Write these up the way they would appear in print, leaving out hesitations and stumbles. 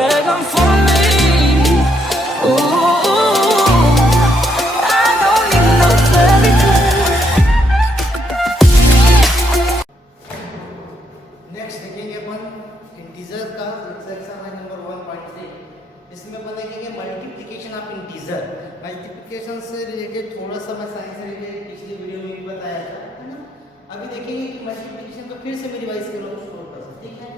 dragon for me. Ooh, I don't need no fairy tale. Next देखेंगे अपन integer का section है number 1.3। इसमें अपन देखेंगे मल्टीप्लिकेशन ऑफ इंटीजर। मल्टीप्लिकेशन से रिलेटेड थोड़ा सा मैं साइंस से रिलेटेड पिछली वीडियो में भी बताया था, है ना। अभी देखेंगे कि मल्टीप्लिकेशन को फिर से मैं रिवाइज करूँगा छोटा सा, ठीक है।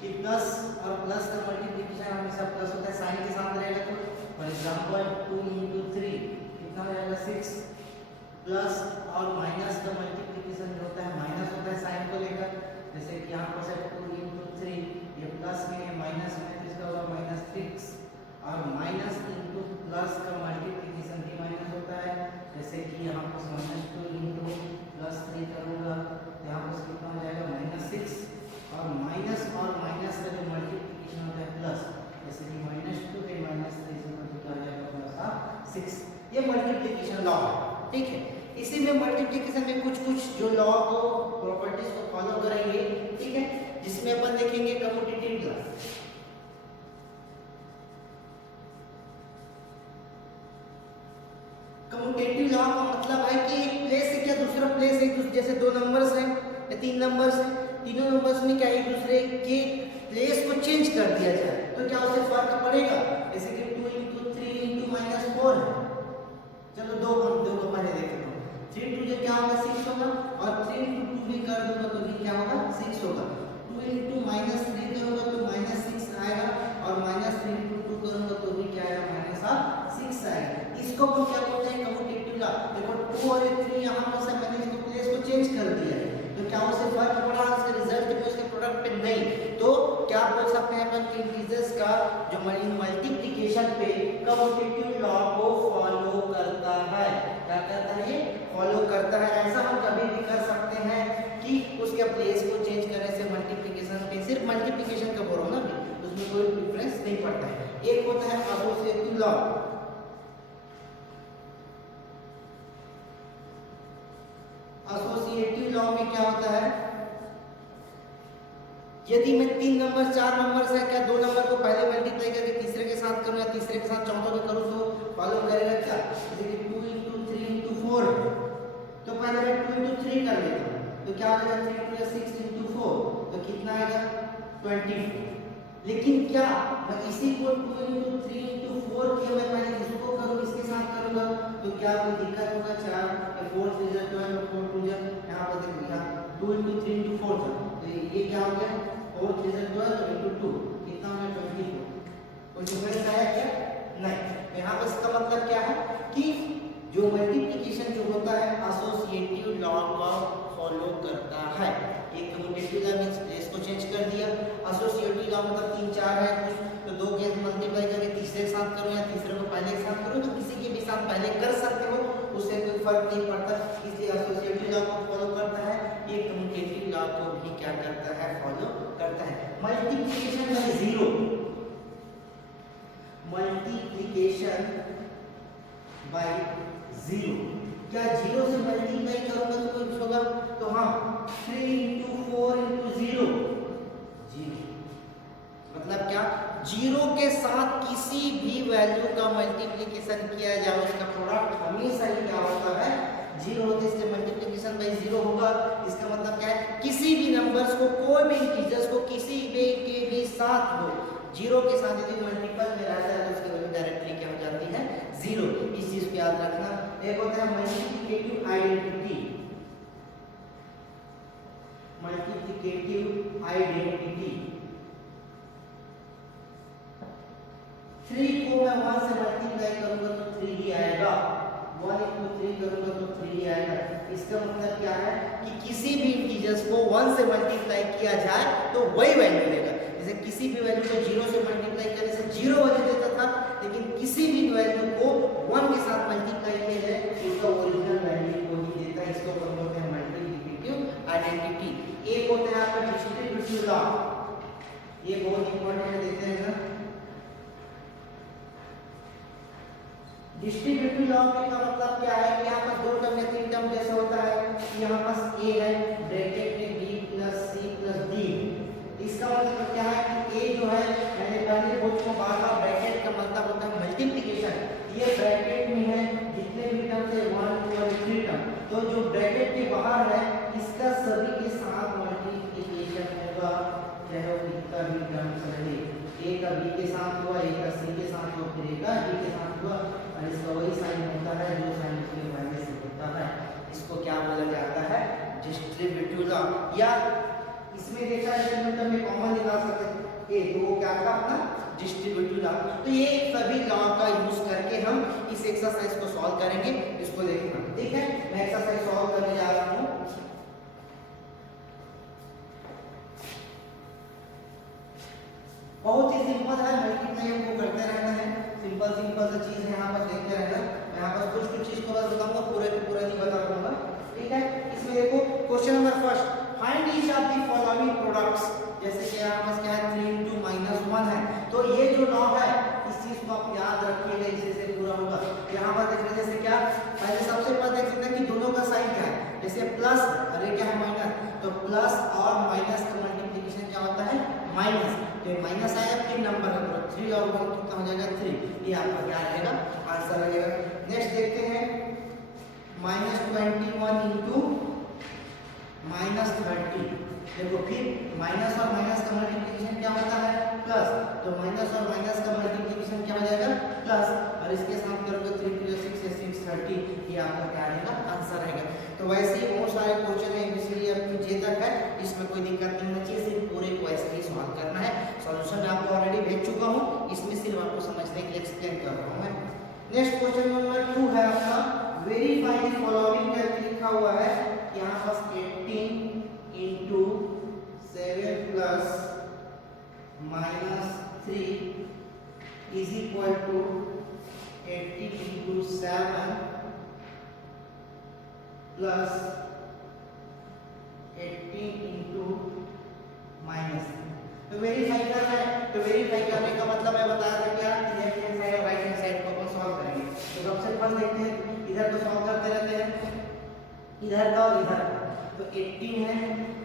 कि प्लस और प्लस का मल्टीप्लिकेशन हमेशा प्लस होता है, साइन के साथ रहेगा। तो फॉर एग्जांपल 2 × 3 कितना हो जाएगा 6। प्लस और माइनस का मल्टीप्लिकेशन जो होता है माइनस होता है साइन को लेकर। जैसे कि यहाँ पर से 2 × 3 ये प्लस में है, माइनस में तो इसका होगा -6। और माइनस इंटू प्लस का मल्टीप्लिकेशन भी माइनस होता है। जैसे कि यहाँ पर -2 × +3 करूँगा तो यहाँ पर कितना हो जाएगा -6। और माइनस का जो मल्टीप्लिकेशन होता है प्लस, जैसे कि -2 के -3 से क्या हो जाएगा +6। ये मल्टीप्लिकेशन लॉ है, ठीक है। इसी में मल्टीप्लिकेशन में कुछ जो लॉ को प्रॉपर्टीज को फॉलो करेंगे, ठीक है, जिसमें अपन देखेंगे कम्यूटेटिव लॉ। कम्यूटेटिव लॉ का मतलब है कि एक प्लेस से क्या दूसरा प्लेस है, जैसे 2 नंबर्स हैं या 3 नंबर्स हैं, तीनों नंबर्स में क्या एक दूसरे के प्लेस को चेंज कर दिया जाए तो क्या उससे फर्क पड़ेगा। जैसे कि 2 × 3 × -4 है। चलो दो को पहले देख लो। 3 × 2 क्या होगा 6 होगा, और 3 × 2 भी कर दूंगा तो भी क्या होगा 6 होगा। 2 × -3 करूंगा तो -6 आएगा, और -3 × 2 करूंगा तो भी क्या आएगा -6 आएगा। इसको हम क्या बोलते हैं कम्यूटेटिव लॉ। देखो 2 और 3 यहाँ पर से मैंने इसको प्लेस को चेंज कर दिया है तो क्या उससे फर्क पड़ा उसके रिजल्ट पे, उसके प्रोडक्ट पे? नहीं। तो क्या बोल सकते हैं अपन कि इंटीजर्स का जो मल्टीप्लिकेशन पे कम्यूटेटिव लॉ को फॉलो करता है। क्या करता है? ये फॉलो करता है। ऐसा हम कभी भी कर सकते हैं कि उसके प्लेस को चेंज करने से मल्टीप्लिकेशन पे, सिर्फ मल्टीप्लिकेशन का बोल रहा हूं ना, उसमें कोई डिफरेंस नहीं पड़ता है। एक होता है एसोसिएटिव लॉ। एसोसिएटिव लॉ में क्या होता है, यदि मैं 3 नंबर 4 नंबर से क्या 2 नंबर को पहले मल्टीप्लाई करके तीसरे के साथ करूं या तीसरे के साथ चौथे को करूं तो फॉलो करेगा क्या। जैसे कि 2 × 3 × 4 तो पहले मैं 2 × 3 कर लेता हूं तो क्या आ जाएगा 3 × 6 × 4 तो कितना आएगा 24। लेकिन क्या मैं इसी को 2 × 3 × 4 के मैं पहले इसको करूं इसके साथ करूंगा तो क्या कोई दिक्कत होगा। 4 या 4 रिजल्ट जो है 4 2 यहां पर देखिए 2 × 3 × 4 था तो ये क्या हो गया 4 रिजल्ट जो है तो × 2 कितना हो गया 24। कुछ डिफरेंस आया क्या? नहीं। यहां पर इसका मतलब क्या है कि जो मल्टीप्लिकेशन जो होता है एसोसिएटिव लॉ का फॉलो करता है। एक कम्यूटेटिव लॉ मींस प्लेस को चेंज कर दिया। एसोसिएटिव लॉ मतलब 3 4 है कुछ तो 2 के मल्टीप्लाई करके तीसरे के साथ करो या तीसरे को पहले के साथ करो तो किसी के भी साथ पहले कर सकते हो, उससे कोई फर्क नहीं पड़ता। इसलिए एसोसिएटिव लॉ को फॉलो करता है, ये कम्यूटेटिव लॉ को भी क्या करता है फॉलो करता है। Multiplication by zero, multiplication by zero, क्या जीरो से मल्टीप्लाई करूंगा तो कुछ होगा तो हाँ 3 × 4 × 0 जीरो। मतलब क्या जीरो के साथ किसी भी वैल्यू का मल्टीप्लिकेशन किया जाए उसका प्रोडक्ट हमेशा ही क्या होता है जीरो होता है। इसलिए मल्टीप्लिकेशन बाय जीरो होगा। इसका मतलब क्या है किसी भी नंबर्स को कोई भी इंटीजर्स को किसी भी के भी साथ हो जीरो के साथ यदि मल्टीपल में रहता है तो उसकी वैल्यू डायरेक्टली क्या हो जाती है जीरो। इस चीज को याद रखना। एक होता है मल्टीप्लिकेटिव आइडेंटिटी, मल्टीप्लिकेटिव आइडेंटिटी। 3 को मैं 1 से मल्टीप्लाई करूंगा तो 3 ही आएगा, 1 × 3 करूंगा तो 3 ही आएगा। इसका मतलब क्या है कि किसी भी इंटीजर्स को 1 से मल्टीप्लाई किया जाए तो वही वैल्यू देगा। जैसे किसी भी वैल्यू को 0 से मल्टीप्लाई करने से 0 वैल्यू देता था, लेकिन किसी भी वैल्यू को 1 के साथ मल्टीप्लाई किया जाए तो उसका ओरिजिनल वैल्यू को ही देता है। इसको हम बोलते हैं मल्टीप्लिकेटिव आइडेंटिटी। एक होता है आपका डिस्ट्रीब्यूटिव लॉ, ये बहुत इंपॉर्टेंट है, देखते हैं ना। डिस्ट्रीब्यूटिव लॉ का मतलब क्या है कि यहाँ पर 2 टर्म या 3 टर्म जैसा होता है कि यहाँ पास a है ब्रैकेट में b + c + d। इसका मतलब क्या है कि a जो है मैंने पहले बोल बाहर है इसका सभी के साथ मल्टीप्लिकेशन होगा, चाहे वो कितना भी टर्म्स रहे। ए का बी के साथ हुआ, ए का सी के साथ हुआ, फिर ए का डी के साथ हुआ, और इसका वही साइन होता है जो साइन इसके माइनस से होता है। इसको क्या बोला जाता है? Distributive law. या इसमें देखा है मतलब में कॉमन निकाल सकते हैं ए, तो वो क्या था अपना डिस्ट्रीब्यूटिव लॉ। तो ये सभी लॉ का यूज करके हम इस एक्सरसाइज को सॉल्व करेंगे। इसको देखना, ठीक है। मैं एक्सरसाइज सॉल्व करने जा रहा हूँ। बहुत ही सिंपल है, मल्टीप्लाई हमको करते रहना है। सिंपल सिंपल सी चीज है, यहाँ पर देखते रहना। मैं यहाँ पर कुछ चीज को बस बताऊंगा, पूरे के पूरा नहीं बता पाऊंगा, ठीक है। इसमें देखो question number first, find each of the following products. जैसे कि यहाँ पर क्या है 3 into -1 है, तो ये जो लॉ है इस चीज को आप याद रखिएगा, इसी से पूरा होगा। यहाँ पर देखिए जैसे क्या, पहले सबसे पहले देख सकते हैं कि दोनों का साइन क्या है। जैसे प्लस और ये क्या है माइनस, तो प्लस और माइनस का मल्टीप्लिकेशन क्या होता है? माइनस। तो माइनस आया फिर नंबर है, तो 3 और 1 कितना हो जाएगा? 3। ये आपका क्या रहेगा? आंसर रहेगा। नेक्स्ट देखते हैं -21 into -30। देखो फिर माइनस और माइनस का मल्टीप्लिकेशन क्या होता है? प्लस। तो माइनस और माइनस का मल्टीप्लिकेशन क्या हो जाएगा? प्लस। और इसके साथ करोगे 3 × 6 = 6 30। ये आपका क्या रहेगा? आंसर रहेगा। तो वैसे ही बहुत सारे क्वेश्चन है एबीसीडी आपकी जे तक है, इसमें कोई दिक्कत नहीं होनी चाहिए, सिर्फ पूरे को ऐसे ही सॉल्व करना है। सॉल्यूशन मैं आपको ऑलरेडी भेज चुका हूँ, इसमें सिर्फ आपको समझने के लिए एक्सप्लेन कर रहा हूँ मैं। नेक्स्ट क्वेश्चन नंबर 2 है आपका, वेरीफाई द फॉलोइंग करके लिखा हुआ है। यहाँ पास 18 into 7 plus -3 is equal to 80 into 7 plus 18 into -3। तो वेरीफाई करना है, तो वेरीफाई करने का मतलब मैं बता रहा था क्या, लेफ्ट हैंड साइड और राइट हैंड साइड को अपन सॉल्व करेंगे। तो सबसे फर्स्ट देखते हैं, इधर तो सॉल्व करते रहते हैं, इधर का और इधर का। तो 18 है,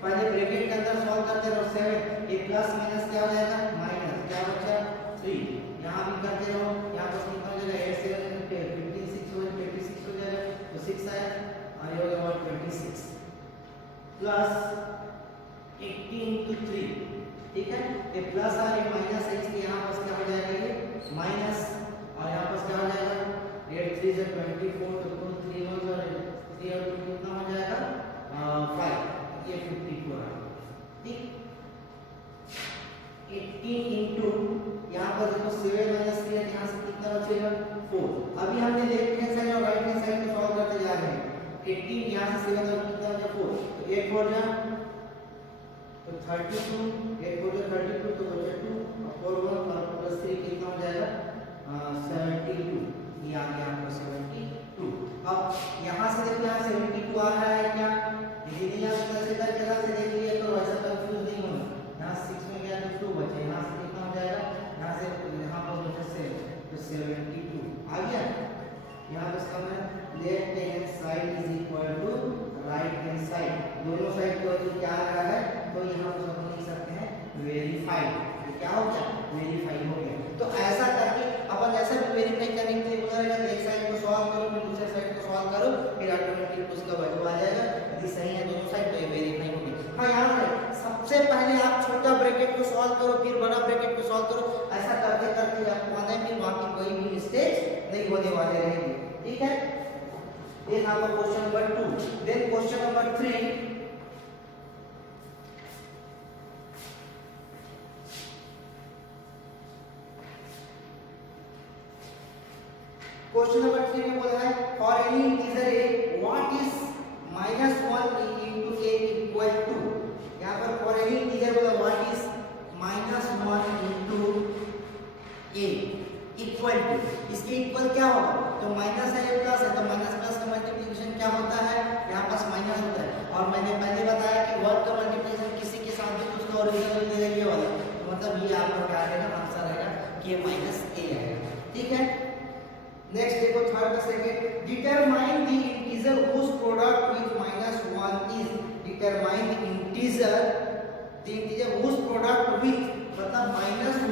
पहले ब्रैकेट के अंदर सॉल्व करते रहो। 7 ये प्लस माइनस क्या हो जाएगा? माइनस। क्या बचा? 3। यहाँ भी करते रहो, यहाँ पर कितना हो जाएगा? 8 7 15 6 हो जाएगा, 26 हो जाएगा। तो 6 आया और ये हो गया 26 प्लस 18 into 3, ठीक है। ये प्लस और ये माइनस है, इसलिए यहाँ पर क्या हो जाएगा? ये माइनस। और यहाँ पर क्या हो जाएगा? 8 3 = 24, तो 2 3 1 और 3 और 2 कितना हो जाएगा? 5। ये 54 है, ठीक। 18 into यहाँ पर देखो 7 - 3 यहाँ से कितना बचेगा? 4। अभी हमने लेफ्ट हैंड साइड और राइट हैंड साइड को सॉल्व करते जा रहे हैं। 18 यहाँ से 7 और कितना हो जाएगा? 4। तो 1 4 जा तो 32, 1 4 जा 32, तो बचा 2 और 4 1 और प्लस 3 कितना हो जाएगा? 72। ये आ गया आपका 72। अब यहाँ से देखो, यहाँ 72 आ रहा है क्या? यदि नहीं आप कैसे तरह से देख लिया तो ऐसा कंफ्यूज नहीं होना। यहाँ 6 में गया तो 2 बचे, यहाँ से कितना हो जाएगा? यहाँ से यहाँ पर बचा 7, तो 72 आ गया। यहाँ पर इसका मतलब left hand side is equal to right hand side, दोनों साइड को क्या आ रहा है? तो यहाँ पर हम लिख सकते हैं वेरीफाइड। तो क्या हो गया? वेरीफाई हो गया। तो ऐसा करके अपन ऐसा वेरीफाई करने के लिए बोला है, एक साइड को सॉल्व करो फिर दूसरे साइड को सॉल्व करो, फिर ऑटोमेटिक उसका वैल्यू आ जाएगा। यदि सही है दोनों साइड तो ये वेरीफाई हो गई। हाँ याद है, सबसे पहले आप छोटा ब्रैकेट को सॉल्व करो फिर बड़ा ब्रैकेट को सॉल्व करो। ऐसा करते करते आपको आना है, फिर बाकी कोई भी मिस्टेक नहीं होने वाले रहेंगे, ठीक है। ये था आपका question number 2। Then question number 3, question number 3 में बोला है for any integer a what is -1 into a equal to. यहाँ पर फॉर एनी इंटीजर बोला what is -1 into a equal to. इसके इक्वल क्या होगा? तो माइनस है, प्लस है, तो माइनस प्लस का मल्टीप्लिकेशन क्या होता है? यहाँ पास माइनस होता है। और मैंने पहले बताया कि वर्ग का मल्टीप्लिकेशन किसी के साथ भी उसका ओरिजिनल देगा ये वाला, तो मतलब ये आपका क्या रहेगा? आंसर रहेगा कि ये -a है, ठीक है। नेक्स्ट देखो थर्ड का second, determine the integer whose product with -1 is। Determine the integer whose product with, मतलब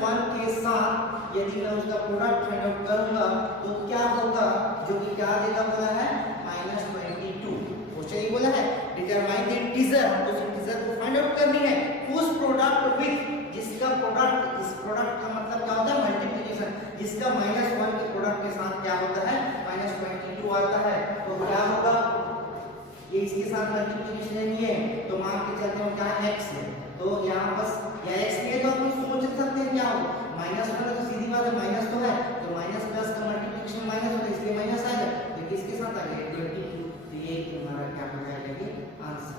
-1 के साथ यदि मैं उसका प्रोडक्ट फाइंड आउट करूंगा तो क्या होगा? जो कि क्या देगा बोला है? -22। क्वेश्चन ये बोला है डिटरमाइन द इंटीजर, हमको इस इंटीजर को फाइंड आउट करनी है उस प्रोडक्ट विथ, जिसका प्रोडक्ट, इस प्रोडक्ट का मतलब क्या होता है मल्टीप्लिकेशन, जिसका -1 के प्रोडक्ट के साथ क्या होता है -22 आता है। तो क्या होगा, ये इसके साथ मल्टीप्लिकेशन नहीं है तो मान के चलते हैं क्या x है, तो यहाँ बस या x नहीं है तो हम सोच सकते हैं क्या हो -1 है तो सीधी बात है माइनस तो है, तो माइनस प्लस का मल्टीप्लिकेशन माइनस होता है इसलिए माइनस आ जाए, तो किसके साथ आ गया 22, तो ये हमारा क्या हो जाएगा ये आंसर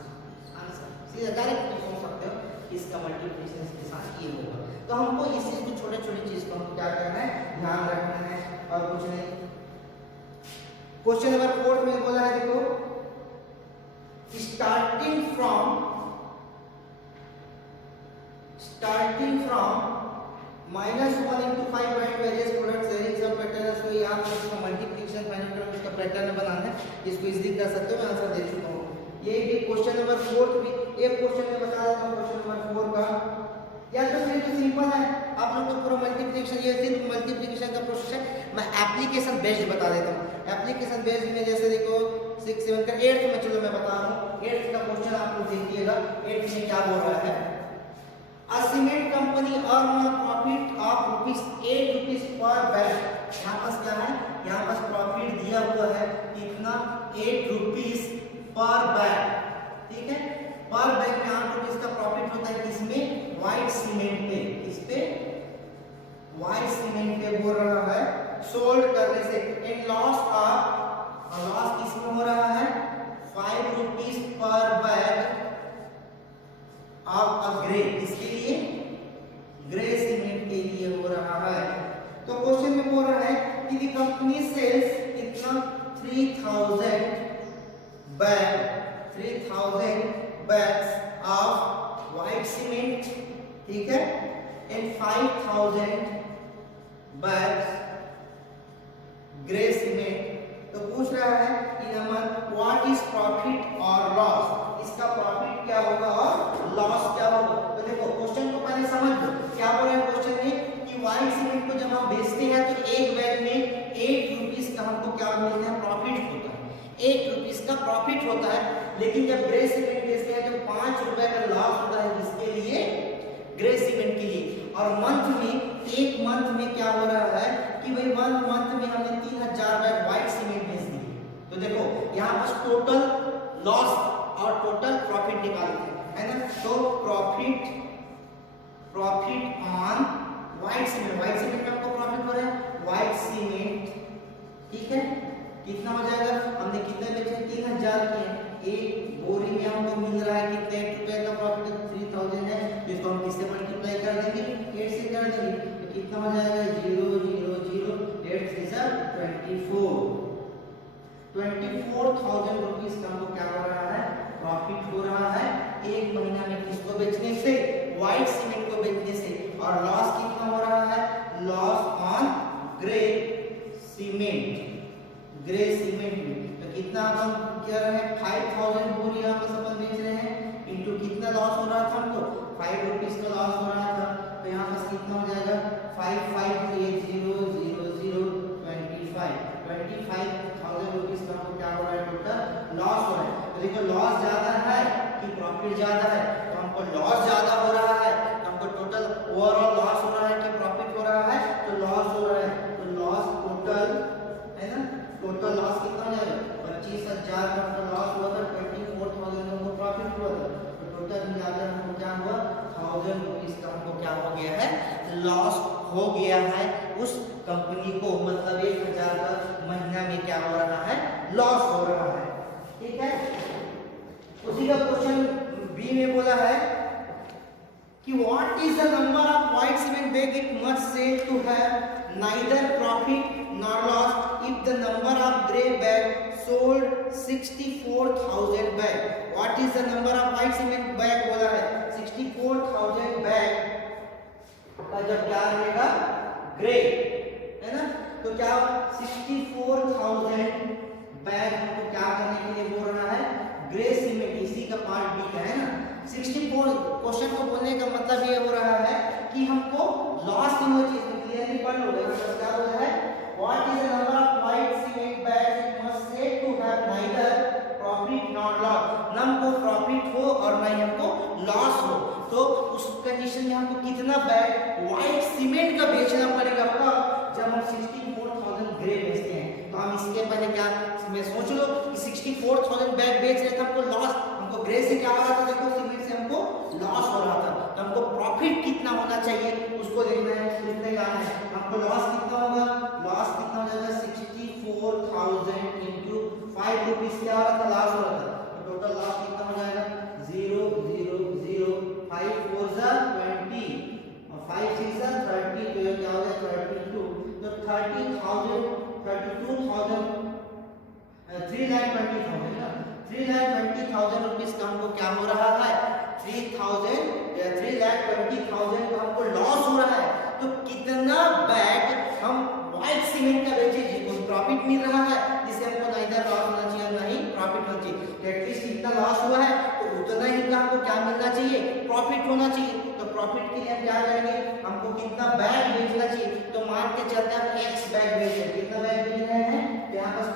सीधा डायरेक्ट सोच सकते हो इसका मल्टीप्लिकेशन इसके साथ ये होगा। तो हमको इसी कुछ छोटे-छोटे चीज को हमको क्या करना है ध्यान रखना है और कुछ नहीं। क्वेश्चन नंबर 4 में बोला है देखो starting from -1 into 5 by various products varying some pattern, so ये आप इसका मल्टीप्लिकेशन फाइंड करके उसका पैटर्न बनाना है, इसको इजीली कर सकते हो, मैं आंसर दे चुका हूँ। ये भी क्वेश्चन नंबर 4 भी एक क्वेश्चन में बता देता हूँ क्वेश्चन नंबर 4 का, या तो फिर तो सिंपल है आप लोग को पूरा मल्टीप्लिकेशन, ये सिर्फ मल्टीप्लिकेशन का प्रोसेस है, मैं एप्लीकेशन बेस्ड बता देता हूँ। एप्लीकेशन बेस्ड में जैसे देखो 6 7 का 8th में, चलो मैं बता रहा हूँ 8th का क्वेश्चन आप लोग देखिएगा। 8th में क्या बोल रहा है, A cement company earn a profit of ₹8 per bag। यहाँ पास क्या है, यहाँ पास प्रॉफिट दिया हुआ है कितना ₹8 पर बैग, ठीक है। पर बैग में ₹8 का प्रॉफिट होता है किसमें, व्हाइट सीमेंट पे, इस पे व्हाइट सीमेंट पे बोल रहा है सोल्ड करने से। एंड लॉस किसमें हो रहा है ₹5 पर बैग ऑफ अ ग्रे, इसके लिए ग्रे सीमेंट के लिए हो रहा है। तो क्वेश्चन में बोल रहा है कि द कंपनी सेल्स कितना 3000 बैग्स ऑफ व्हाइट सीमेंट, ठीक है, एंड 5000 बैग्स ग्रे सीमेंट। तो पूछ रहा है कि नंबर व्हाट इज प्रॉफिट और लॉस, इसका प्रॉफिट क्या होगा और लॉस क्या होगा। तो देखो क्वेश्चन को पहले समझ लो, क्या बोल रहे हैं क्वेश्चन में कि व्हाइट सीमेंट को जब हम बेचते हैं तो एक बैग में ₹8 का हमको क्या मिलता है प्रॉफिट होता है, ₹8 का प्रॉफिट होता है। लेकिन जब ग्रे सीमेंट बेचते हैं तो ₹5 का लॉस होता है, किसके लिए, ग्रे सीमेंट के लिए। और मंथ में, एक मंथ में क्या हो रहा है कि भाई 1 मंथ में हमने 3000 बैग व्हाइट सीमेंट बेच दिए। तो देखो यहाँ पर टोटल लॉस और टोटल प्रॉफिट निकालते हैं, है ना। तो प्रॉफिट ऑन व्हाइट सीमेंट में आपको प्रॉफिट हो रहा है व्हाइट सीमेंट, ठीक है। कितना हो जाएगा, हमने कितने बेचे 3000 के, एक बोरी में हमको मिल रहा है कितने ₹8 का प्रॉफिट 3000 है, जिसको हम किससे मल्टीप्लाई कर देंगे 8 से कर देंगे, तो कितना हो जाएगा 0 0 0 8 से 24,000 रुपीस का हमको क्या हो रहा है प्रॉफिट हो रहा है एक महीना में, किसको बेचने से, व्हाइट सीमेंट को बेचने से। और लॉस कितना हो रहा है, लॉस ऑन ग्रे सीमेंट में। तो कितना हम क्या रहे हैं 5000 बोरी यहाँ पर अपन बेच रहे हैं, इनटू कितना लॉस हो रहा था हमको ₹5 का लॉस हो रहा था। तो यहाँ पर कितना हो जाएगा 25,000 रुपीस का हमको क्या हो रहा है टोटल लॉस हो रहा है। तो देखो लॉस ज्यादा है कि प्रॉफिट ज्यादा है, तो हमको लॉस ज्यादा हो रहा है, तो हमको टोटल ओवरऑल लॉस हो रहा है कि प्रॉफिट हो रहा है, तो लॉस हो रहा है। तो लॉस टोटल है ना, टोटल लॉस कितना हो जाएगा 25,000 का लॉस हुआ था, 24,000 का हमको प्रॉफिट हुआ था। तो टोटल मिलाकर हमको क्या हुआ 1000 रुपीस का हमको क्या हो गया है लॉस हो गया है उस कंपनी को, मतलब 1000 का महीना में क्या हो रहा है लॉस हो रहा है, ठीक है। उसी का क्वेश्चन बी में बोला है कि what is the number of white cement bag it must say to have neither profit nor loss if the number of grey bag sold 64,000 bag. What is the number of white cement bag बोला है 64,000 bag का जब क्या रहेगा grey, है ना। तो क्या 64,000 बैग हमको क्या करने के लिए बोल रहा है ग्रे सीमेंट, इसी का पार्ट बी है ना। 64 क्वेश्चन को बोलने का मतलब ये हो रहा है कि हमको लॉस नहीं हो चीज में क्लियरली पढ़ लो। क्या हो रहा है what is the number of white cement bags it must say to have neither profit not उस कंडीशन में हमको कितना बैग व्हाइट सीमेंट का बेचना पड़ेगा जब हम 64,000 ग्रे बेचते हैं। तो हम इसके पहले क्या मैं सोच लो कि 64,000 बैग बेच रहे थे, हमको लॉस, हमको ग्रे से क्या हो रहा था, देखो सीमेंट से हमको लॉस हो रहा था, तो हमको प्रॉफिट कितना होना चाहिए उसको देखना है, कितने का है, हमको लॉस कितना होगा, लॉस कितना हो जाएगा 64,000 इंटू 5 रुपीस क्या हो रहा था, लॉस हो रहा था, तो टोटल लॉस कितना हो जाएगा 0 0 0 5 4 जा 20 और 5 6 जा 30, तो ये क्या हो जाएगा 32, तो 30,000 32,000 3,20,000 ना, 3,20,000 रुपीस का हमको क्या हो रहा है, 3,20,000 का हमको लॉस हो रहा है। तो कितना बैग हम व्हाइट सीमेंट का बेचे जिसको प्रॉफिट मिल रहा है, जिससे हमको ना इधर लॉस होना चाहिए ना ही प्रॉफिट होना चाहिए, तो एटलीस्ट इतना लॉस हुआ है तो उतना ही का हमको क्या मिलना चाहिए, प्रॉफिट होना चाहिए। तो प्रॉफिट के लिए हम क्या करेंगे, हमको कितना बैग बेचना चाहिए, तो मान के चलते हैं x बैग बेच रहे हैं, कितना बैग बेच रहे हैं, तो यहाँ पर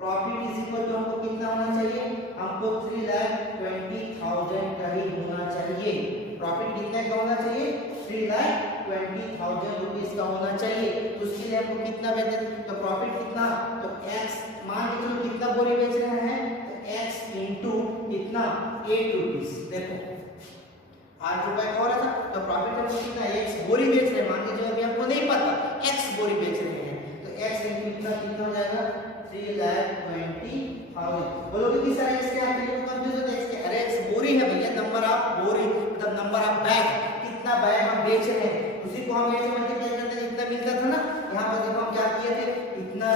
प्रॉफिट इज इक्वल टू हमको कितना होना चाहिए, हमको 3,20,000 का ही होना चाहिए। प्रॉफिट कितने का होना चाहिए, 3,20,000 रुपीस का होना चाहिए। तो उसके लिए हमको कितना बेचना है, तो प्रॉफिट कितना, तो x मान के चलो कितना बोरी बेच रहे हैं, तो x इंटू कितना 8 रुपीस, देखो 8 रुपए का हो रहा था, तो प्रॉफिट हमको कितना x बोरी बेच रहे हैं, मान के चलो अभी हमको नहीं पता x बोरी बेच रहे हैं, तो x इंटू कितना हो जाएगा 3,20,000। बोलोगे कि सर x क्या है, कंफ्यूज होता है, x अरे x बोरी है भैया, नंबर ऑफ बोरी मतलब नंबर ऑफ बैग, कितना बैग हम बेच रहे हैं, उसी को हम ऐसे मल्टीप्लाई करते हैं, इतना मिलता था ना, यहाँ पर देखो हम क्या किए थे, इतना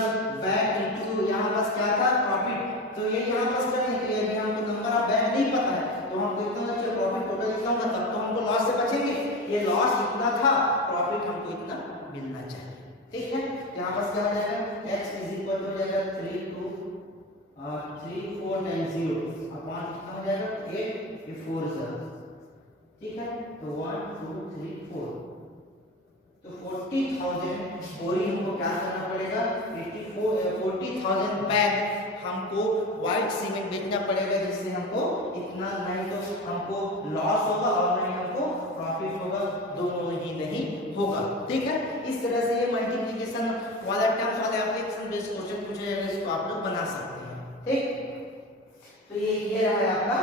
बैग इनटू यहाँ पास क्या था प्रॉफिट, तो ये यहाँ पास करेंगे, तो ये हमको नंबर ऑफ बैग नहीं पता है, तो हमको इतना चाहिए प्रॉफिट टोटल कितना होगा, तब तो हमको लॉस से बचेंगे, ये लॉस इतना था, प्रॉफिट हमको इतना मिलना चाहिए, ठीक है। यहाँ पास क्या हो जाएगा, x इज इक्वल टू हो जाएगा 3490 अपॉन कितना हो जाएगा 8 4 सर, ठीक है, तो 1 2 3 4, तो 40,000 बोरी हमको क्या करना पड़ेगा, 40,000 बैग हमको व्हाइट सीमेंट बेचना पड़ेगा, जिससे हमको इतना नहीं तो हमको लॉस होगा और नहीं हमको प्रॉफिट होगा, दोनों ही नहीं होगा, ठीक है। इस तरह से ये मल्टीप्लिकेशन वाला टर्म्स वाले एप्लीकेशन बेस्ड क्वेश्चन पूछे जाएगा, इसको आप लोग बना सकते हैं, ठीक। तो ये रहा आपका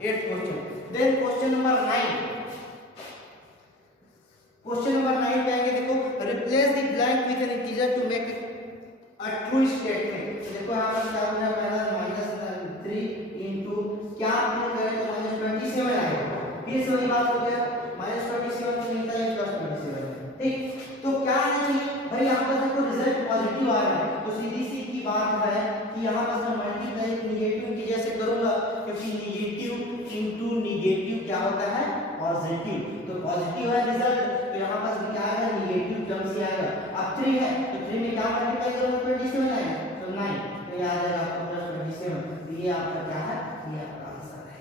8th question. Then question number 9, question number 9 पे आएंगे, देखो replace the blank with an integer to make a true statement. देखो यहाँ पर क्या हो रहा है, -3 इनटू क्या आपने करें तो -27 आएगा, फिर से वही बात हो गया, -27 से मिलता है +27, ठीक। तो क्या आना चाहिए भाई, यहाँ पर देखो रिजल्ट पॉजिटिव आ रहा है, तो सीधी सी की बात है कि यहाँ पर मैं मल्टीप्लाई नेगेटिव की जैसे करूंगा, क्योंकि नेगेटिव इनटू नेगेटिव क्या होता है पॉजिटिव, तो पॉजिटिव है रिजल्ट, तो यहाँ पर क्या आएगा नेगेटिव टर्म से आएगा। अब 3 है तो 3 में क्या मल्टीप्लाई करूंगा 27 आएगा, तो 9, तो ये आ जाएगा आपका +27, ये आपका क्या है, ये आपका आंसर है,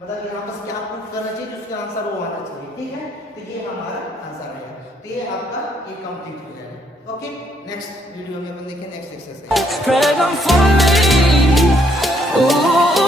मतलब यहाँ पर क्या प्रूफ करना चाहिए, उसका आंसर वो आना चाहिए, ठीक है। तो ये हमारा आंसर है, तो ये आपका ये कंप्लीट हो जाएगा, ओके। नेक्स्ट वीडियो में अपन देखें next exercise. Dragon for me. Ooh.